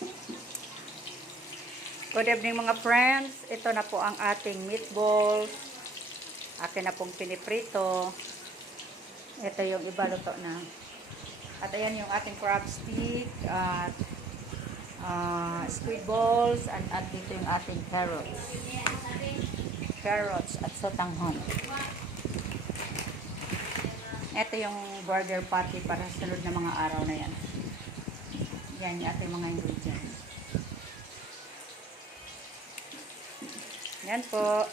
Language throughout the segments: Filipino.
Good evening mga friends. Ito na po ang ating meatballs. Akin na pong piniprito. Ito yung iba luto na. At ayan yung ating crab stick at squid balls at dito yung ating carrots. Carrots at sotanghon. Ito yung burger patty para sa sunod na mga araw na yan. Yan yung ating mga ingredients. Yan po.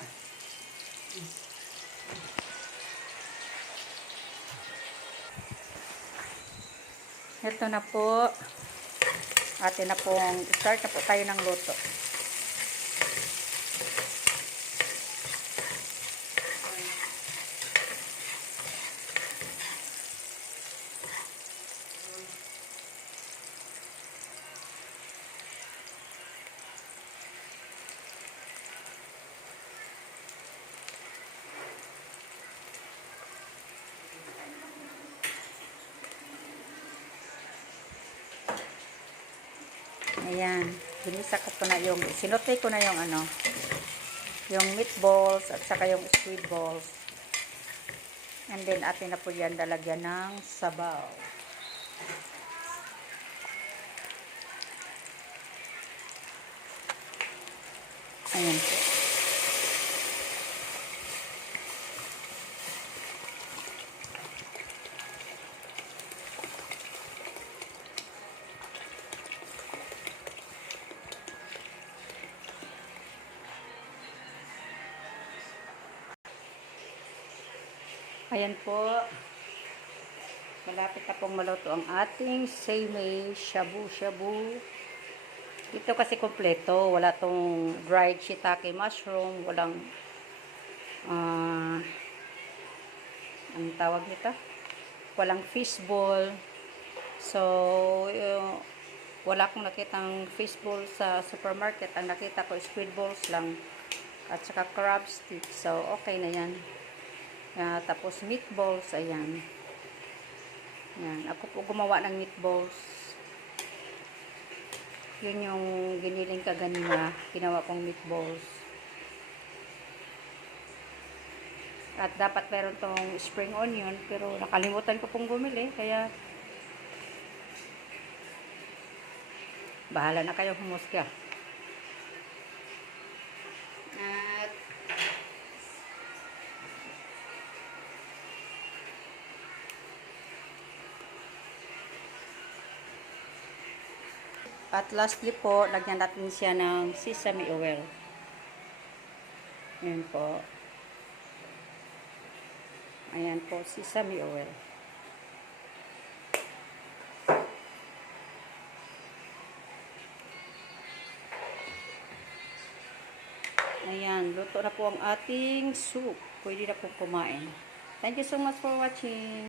Ito na po. Atin na pong start na po tayo ng luto. Ayan, ginisa ko po na yung, sinutoy ko na yung yung meatballs at saka yung squid balls. And then atin na po yan lalagyan ng sabaw. Ayan po. Ayan po. Malapit na pong maluto ang ating seimei shabu-shabu. Ito kasi kompleto. Wala tong dried shiitake mushroom. Walang ang tawag nito? Walang fishball. So, wala akong nakitang fishball sa supermarket. Ang nakita ko squid balls lang. At saka crab stick. So, okay na yan. Tapos meatballs, ayan. Yan. Ako po gumawa ng meatballs. Yun yung giniling ka ganina. Ginawa kong meatballs. At dapat meron tong spring onion. Pero nakalimutan ko pong bumili. Kaya bahala na kayo humusga. At lastly po, lagyan natin siya ng sesame oil. Ayan po. Ayan po, sesame oil. Ayan, luto na po ang ating soup. Pwede na po kumain. Thank you so much for watching.